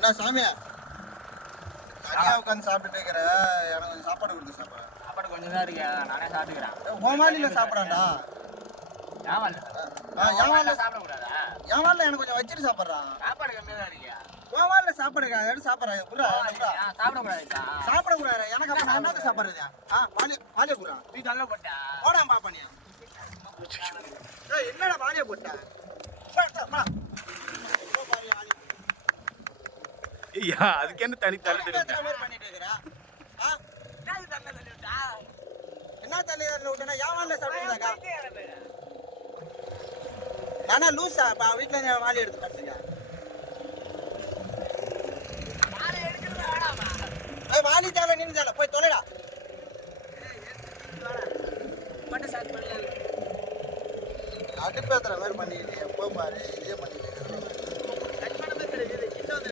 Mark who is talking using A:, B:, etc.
A: என்ன சாமி தனியா உட்காந்து சாப்பிட்டுட்டு இருக்கிற எனக்கு கொஞ்சம் சாப்பாடு கொடுத்து சாப்பாடு.
B: சாப்பாடு கொஞ்சம் தான் இருக்கு நானே சாப்பிட்டுக்கிறேன். சாப்பிடக்கூடாதா?
A: என் வாலில் எனக்கு கொஞ்சம் வச்சுட்டு சாப்பிட்றான்
B: சாப்பாடு கம்மியாக தான் இருக்கியா
A: சாப்பாடுக்கா எடுத்து சாப்பிட்றேன் புரா
B: சாப்பிடக்கூடாதுக்கா.
A: சாப்பிடக்கூடாது எனக்கு அப்போ நான் சாப்பிட்றது? ஆ வாலி வாலிய புரா
B: நீ தள்ள போட்டா.
A: போடா பாப்பா நீ. என்னடா வாலிய போட்ட?
C: ஐயா அதுக்கு என்ன தனி தள்ளி தள்ளி
A: என்ன தள்ளி தள்ளி விட்டா யாவாண்ட சாப்பிட்டீங்களாக்கா நானா லூஸா இப்போ வீட்டில் வாலி எடுத்து பார்த்துங்க வாலி தேவை நீங்க தேவை. போய் தொலைடா. அடுப்பேத்துற மாதிரி பண்ணிக்கிட்டே போய் பாரு.